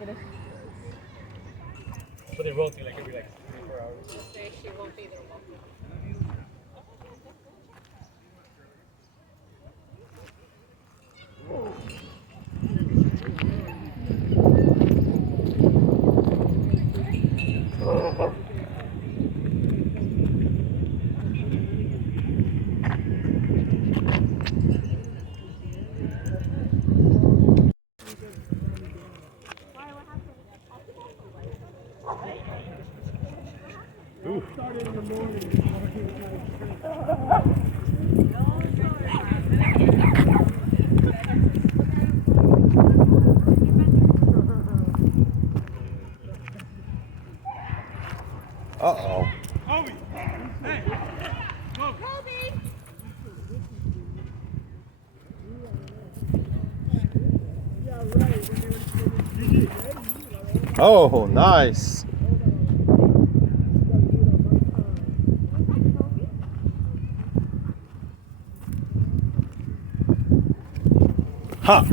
But they rotate like every 3-4 hours. Okay, she won't be there long. Started in the morning. Uh-oh. Kobe! Hey! Go! Kobe! Oh, nice. Huh.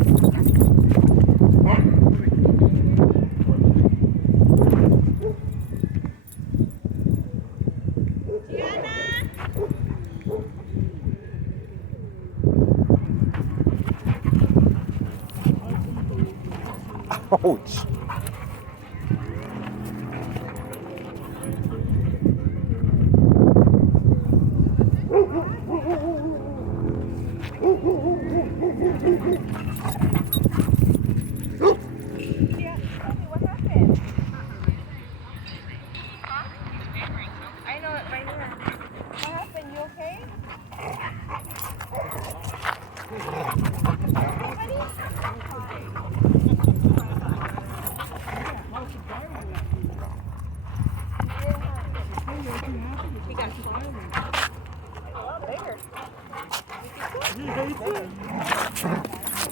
Ouch.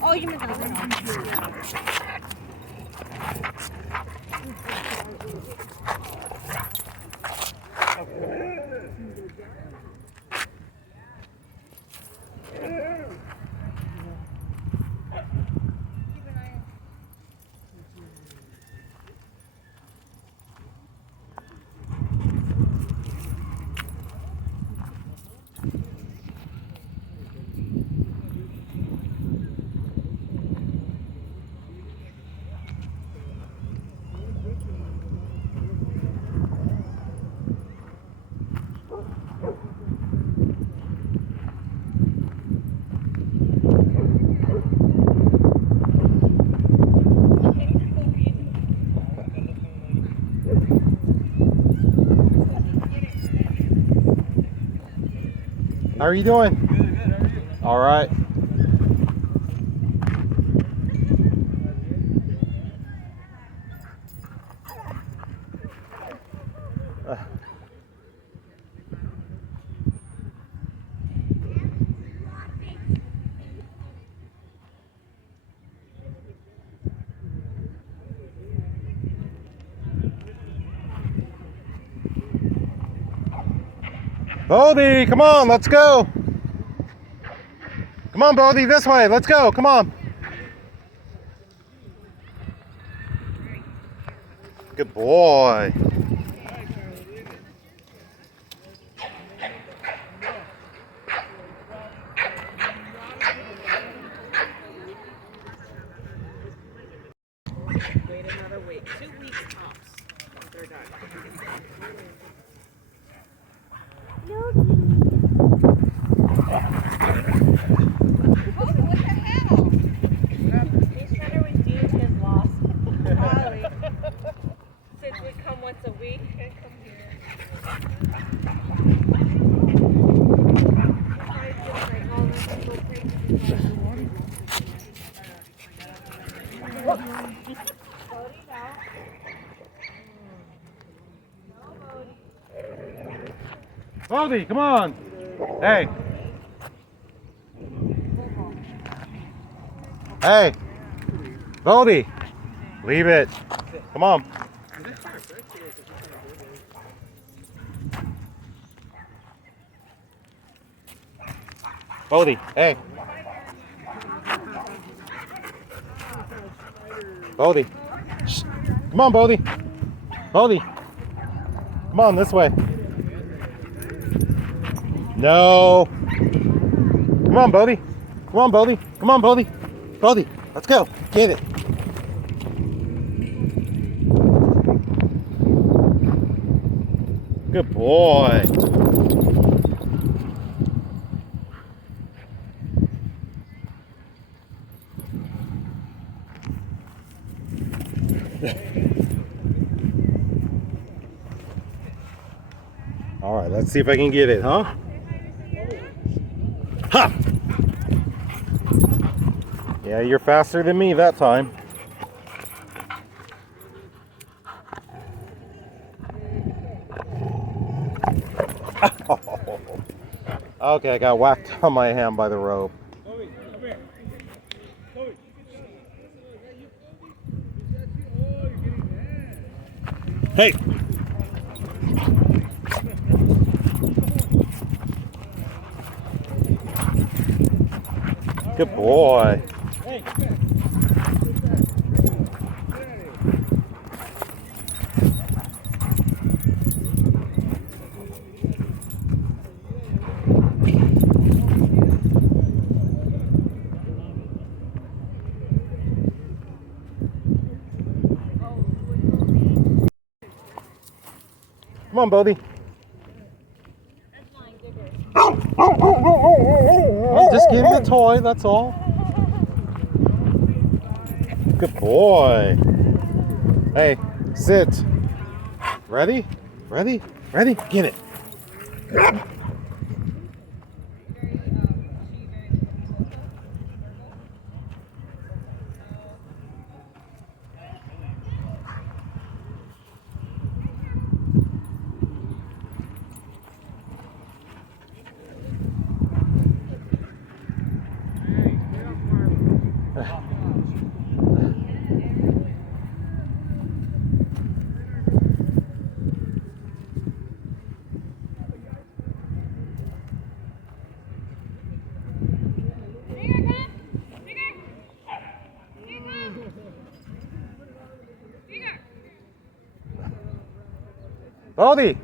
Oh, you meant that. How are you doing? Good, good. How are you? All right. Bodie, come on, let's go. Come on, Bodie, this way. Let's go. Come on. Good boy. Wait another week. 2 weeks tops. They're done. What the hell? He said it was due to his loss. Probably. Since we come once a week. Come here. Bodie, come on. Hey. Hey. Bodie. Leave it. Come on. Bodie, hey. Bodie. Shh. Come on, Bodie. Bodie. Come on, this way. No. Come on, Bodie. Come on, Bodie. Come on, Bodie. Bodie, let's go. Get it. Good boy. All right, let's see if I can get it, huh? Ha! Yeah, you're faster than me that time. Okay, I got whacked on my hand by the rope. Chloe, come here. Chloe. Hey! Good boy. Hey. Come on, Bodie. Just give him the toy, that's all. Good boy. Hey, sit. Ready? Ready? Ready? Get it. Bodie!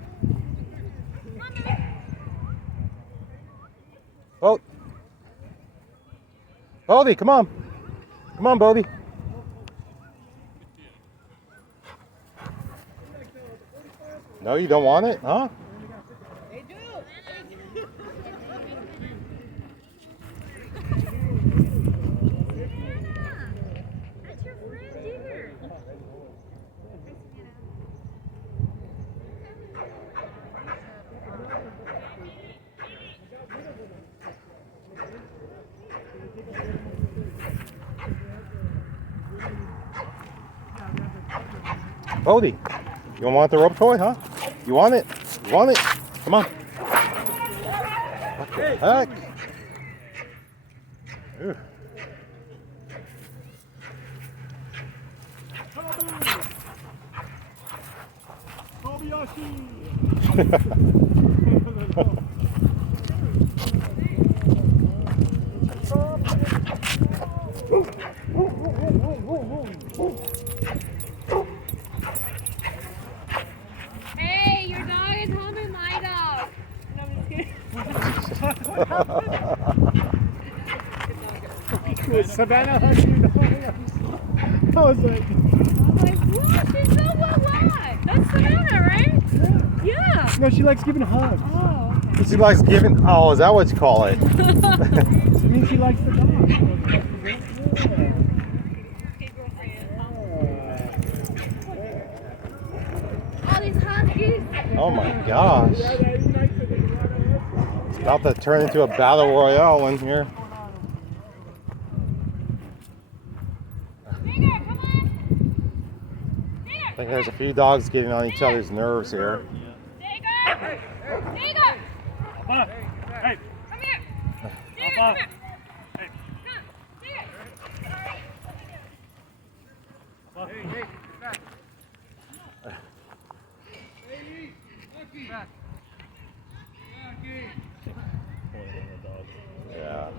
Oh. Bodie, come on. Come on, Bodie. No, you don't want it, huh? They do. That's your friend here. Bodie, you want the rope toy, huh? You want it? You want it? Come on. What the heck? Ew. Hey, your dog is humping my dog. No, I'm just kidding. Savannah hugging your dog. I was like, What? She's so what? That's Savannah, right? Yeah. no, she likes giving hugs. Oh, okay. She likes giving. Oh, is that what you call it? It means she likes the dog. Okay, girlfriend. All these huskies. Oh my gosh. It's about to turn into a battle royale in here. I think there's a few dogs getting on each other's nerves here. Hey, Papa, hey, come here. Papa. Hey. Papa. Hey, back. Back. Yeah.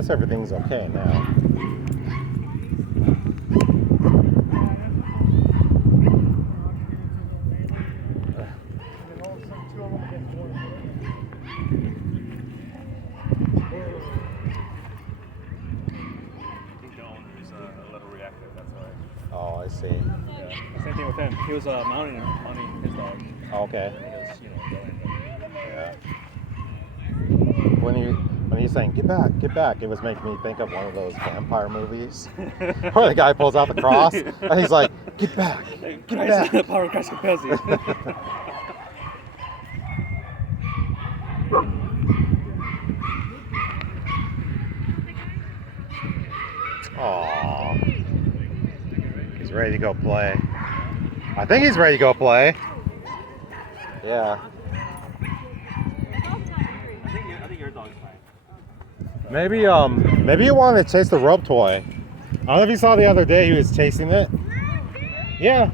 guess everything's okay now. Oh, I see. Yeah. Same thing with him. He was mounting his dog. Okay. And he was, going. Yeah. When he's saying get back, it was making me think of one of those vampire movies where the guy pulls out the cross and he's like, get back, get back. Power of Christ compels you. Aww. He's ready to go play. I think he's ready to go play. Yeah. I think your dog's fine. Maybe you wanted to chase the rope toy. I don't know if you saw the other day he was chasing it. Yeah.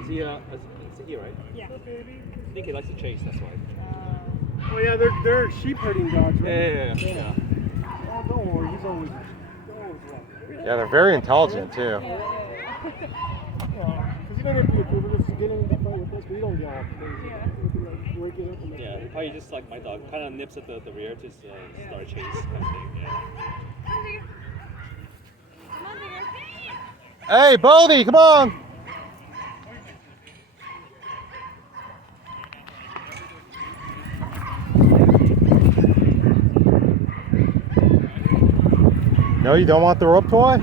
Is he right? Yeah. I think he likes to chase, that's why. Oh yeah, they're sheep herding dogs, right? Yeah. Oh, don't worry, he's always right. Yeah, they're very intelligent too. Because you don't have to be a people just get in the fight with us, but you don't get all crazy. Yeah. It'll be like waking up and like, Yeah, he probably just like my dog, kind of nips at the rear to start a chase kind of thing. Yeah. Come on, Digger. Hey, Bodie, come on! No, you don't want the rope toy?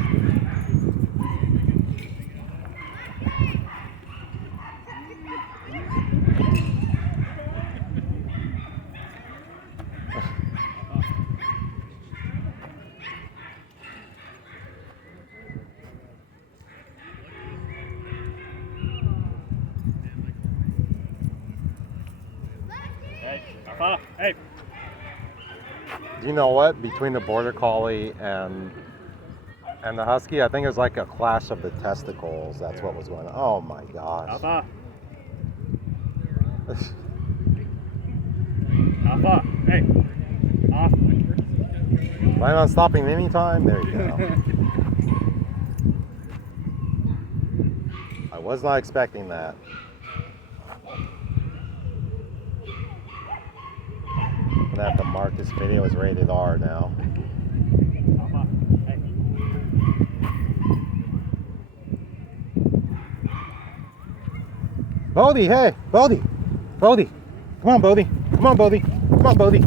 Hey, Alpha, hey. You know what? Between the Border Collie and the Husky, I think it was like a clash of the testicles. That's what was going on. Oh my gosh. Alpha. Alpha, hey. Off. Plan on stopping anytime? There you go. I was not expecting that. I'm gonna have to mark this video as rated R now. Alpha, hey. Bodie, hey, Bodie, Bodie, come on, Bodie, come on, Bodie, come on, Bodie.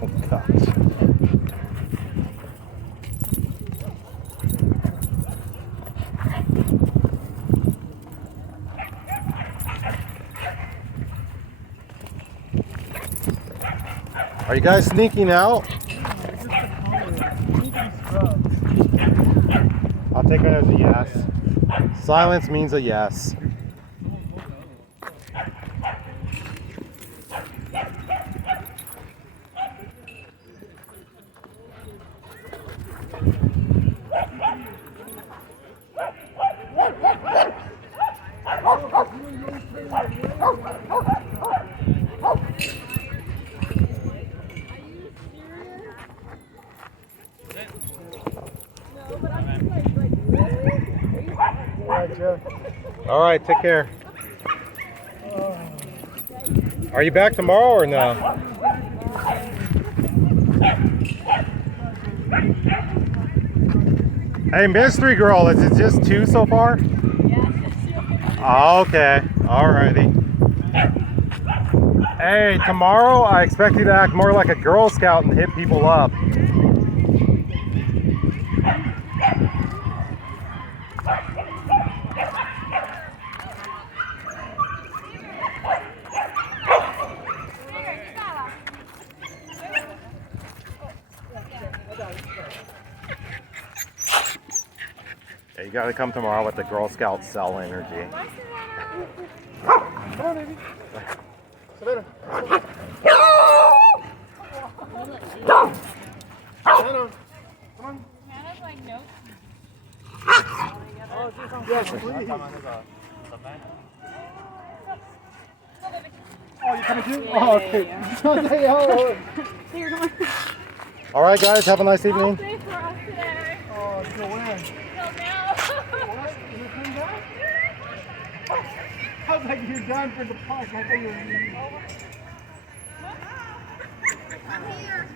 Oh gosh. Are you guys sneaking out? I'll take it as a yes. Silence means a yes. All right, take care. Are you back tomorrow or no? Hey, mystery girl, is it just 2 so far? Oh, okay, alrighty. Hey, tomorrow I expect you to act more like a Girl Scout and hit people up. Yeah, you gotta come tomorrow with the Girl Scout cell energy. come on, baby. Savannah. Hannah, come on. Hannah's like, nope. Yes, please. Oh, you coming too? Oh, okay. Say hello. Here, come on. All right, guys, have a nice evening. Stay for us today. Oh, till when? Till now. What? You gonna come back? I was like, you're done for the park. I thought you were leaving. I'm here.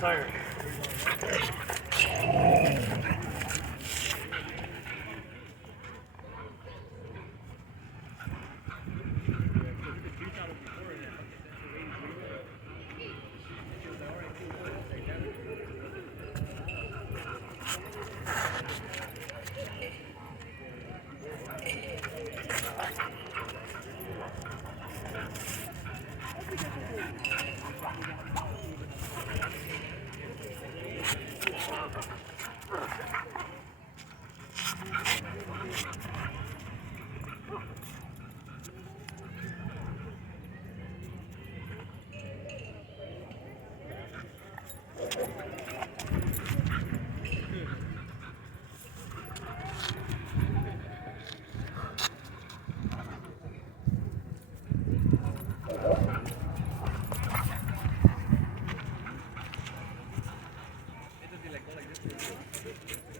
Tired.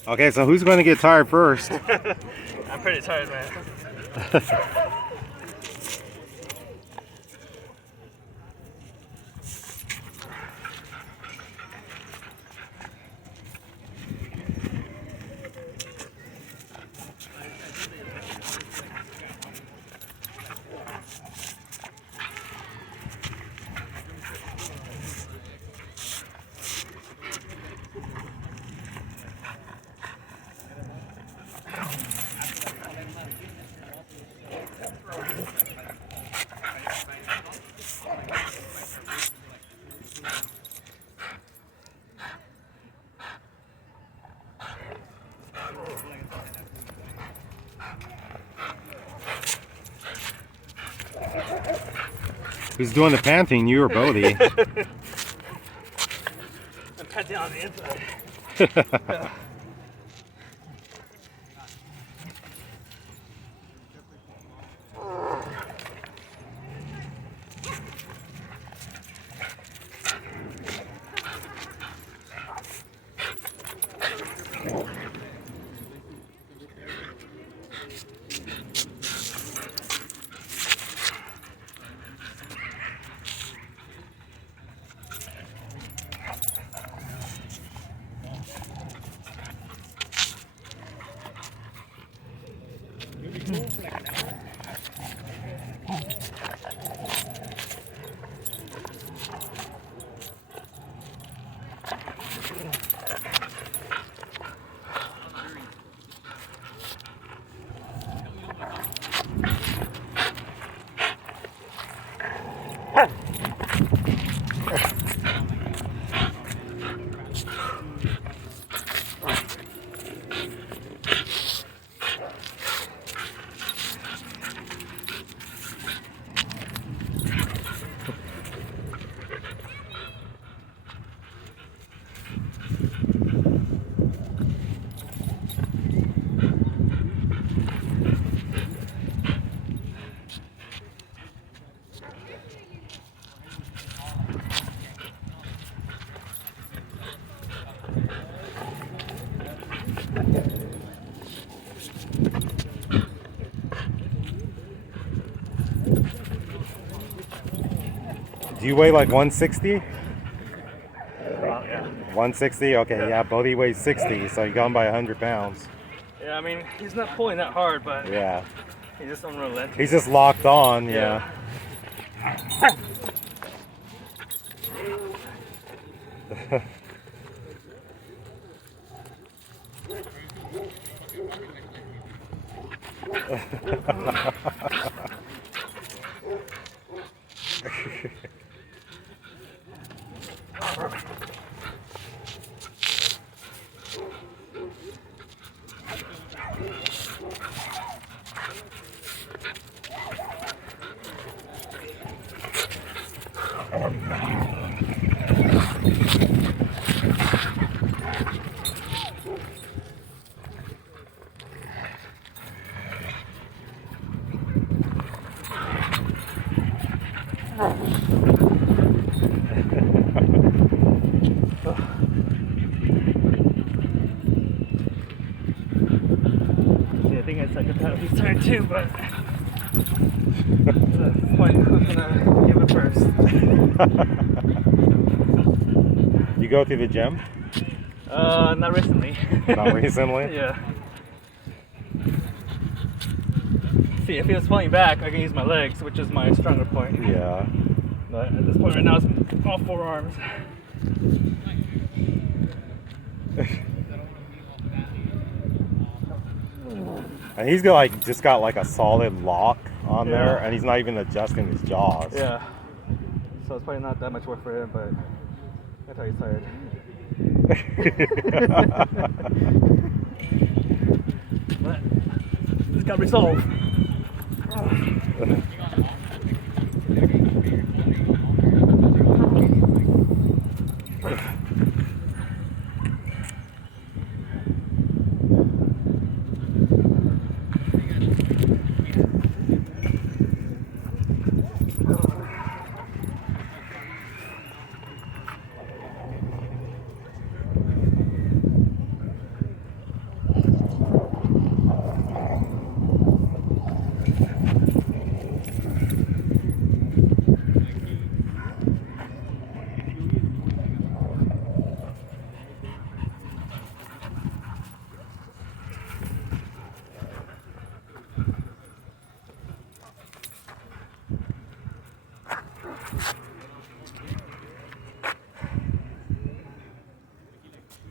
Okay, so who's going to get tired first? I'm pretty tired, man. Who's doing the panting, you or Bodie? I'm panting on the inside. Do you weigh like 160? Yeah. 160? Okay, yeah, Bodhi weighs 60, so you got him by 100 pounds. Yeah, I mean, he's not pulling that hard, but Yeah. he's just unrelenting. He's just locked on, yeah. Yeah, I think it's like a time he's tired too, but that's fine. I'm gonna give it first. You go to the gym? Not recently. Not recently? Yeah. See, if he was pulling back, I can use my legs, which is my stronger point. Yeah. But at this point right now, it's all forearms. And he's got like just got like a solid lock on there, Yeah. and he's not even adjusting his jaws. Yeah. So it's probably not that much work for him, but I thought he's tired. But this got resolved.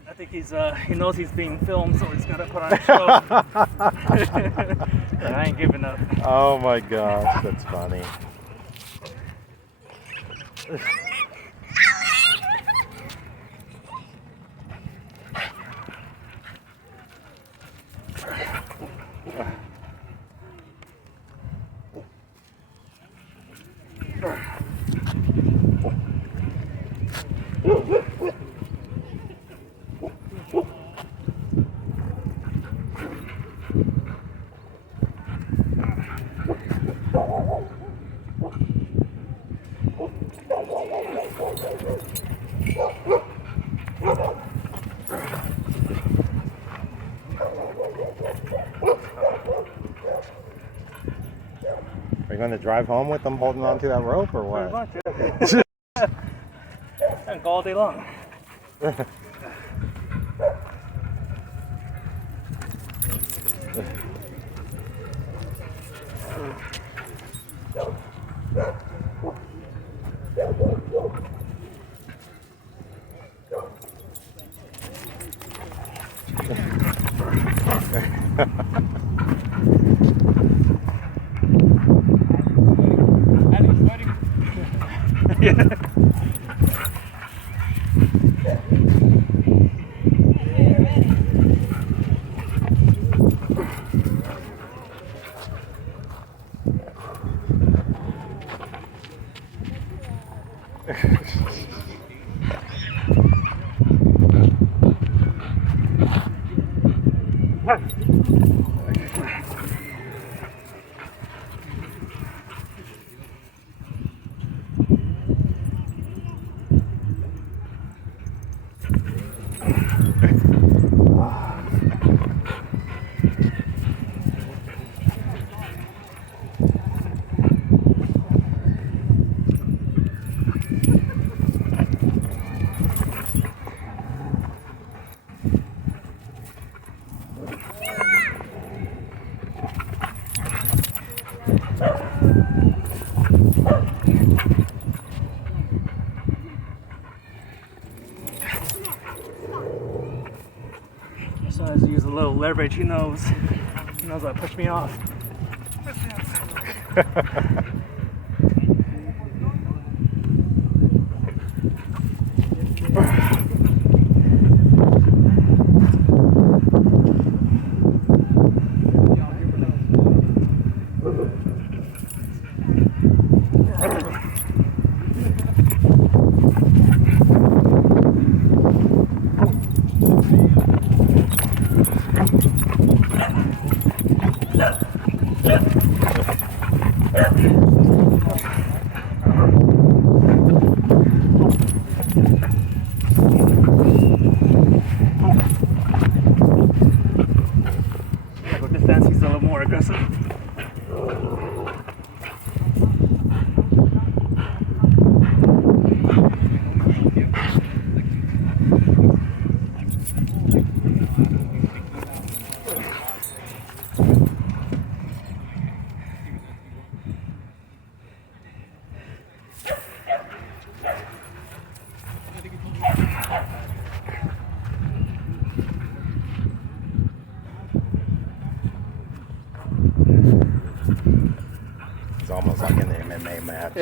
I think he knows he's being filmed, so he's gotta put on a show. But I ain't giving up. Oh my gosh, that's funny. Are you going to drive home with them holding onto that rope or Pretty what? much, yeah. And go all day long. leverage. He knows how to push me off. With defense, he's a little more aggressive. It's almost like an MMA match.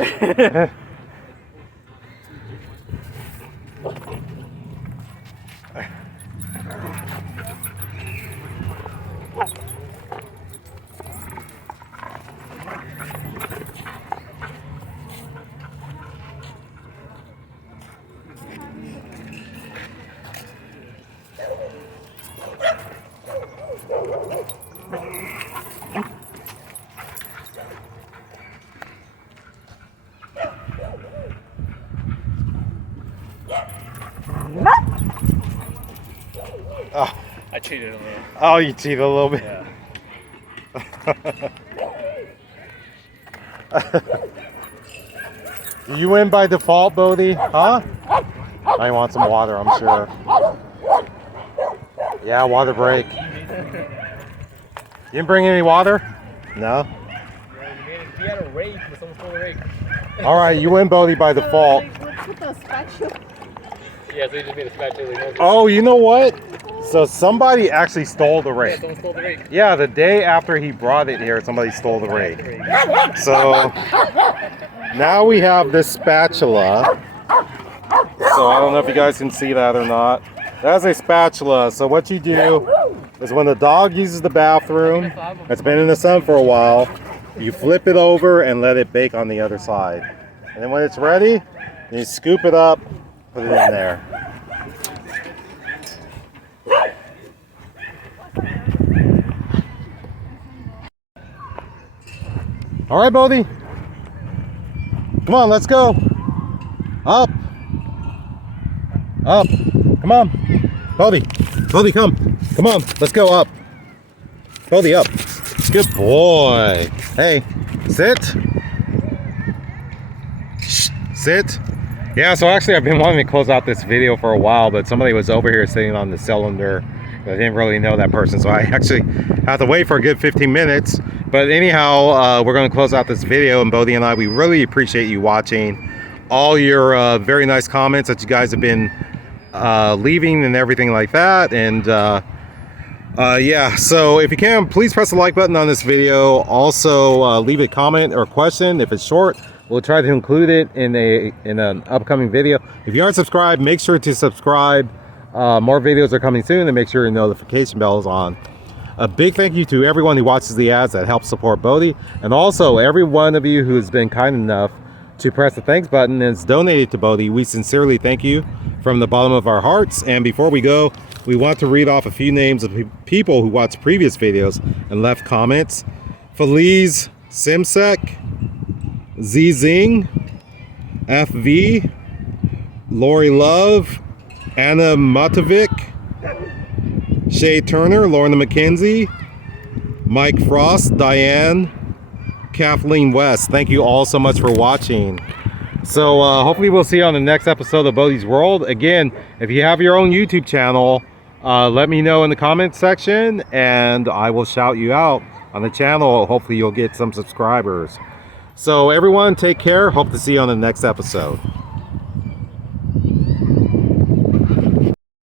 Oh, I cheated a little. oh, you cheated a little bit. Yeah. You win by default, Bodhi, huh? I want some water, I'm sure. Yeah, water break. You didn't bring any water? No? He had a rake, but someone stole the rake. All right, you win, Bodhi, by default. Put the spatula. Yeah, so he just made a spatula. Oh, you know what? So somebody actually stole the Yeah, rake. someone stole the rake. Yeah, the day after he brought it here, somebody stole the rake. So now we have this spatula. So I don't know if you guys can see that or not. That's a spatula. So what you do is when the dog uses the bathroom, it's been in the sun for a while, you flip it over and let it bake on the other side. And then when it's ready, you scoop it up, put it in there. All right, Bodhi. Come on, let's go. Up. Up. Come on. Bodhi. Bodhi, come. Come on, let's go up. Bodhi, up. Good boy. Hey, sit. Shh, sit. Yeah, so actually I've been wanting to close out this video for a while, but somebody was over here sitting on the cylinder. I didn't really know that person, so I actually have to wait for a good 15 minutes. But anyhow, we're going to close out this video, and Bodhi and I, we really appreciate you watching. All your very nice comments that you guys have been leaving and everything like that. And yeah, so if you can, please press the like button on this video. Also, leave a comment or question. If it's short, we'll try to include it in an upcoming video. If you aren't subscribed, make sure to subscribe. More videos are coming soon, and make sure your notification bell is on. A big thank you to everyone who watches the ads that helps support Bodhi, and also every one of you who has been kind enough to press the thanks button and is donated to Bodhi. We sincerely thank you from the bottom of our hearts. And before we go, we want to read off a few names of people who watched previous videos and left comments. Feliz Simsek, Zing, FV, Lori Love, Anna Matovic, Shay Turner, Lorna McKenzie, Mike Frost, Diane, Kathleen West. Thank you all so much for watching. So hopefully we'll see you on the next episode of Bodhi's World. Again, if you have your own YouTube channel, let me know in the comments section, and I will shout you out on the channel. Hopefully you'll get some subscribers. So everyone, take care. Hope to see you on the next episode.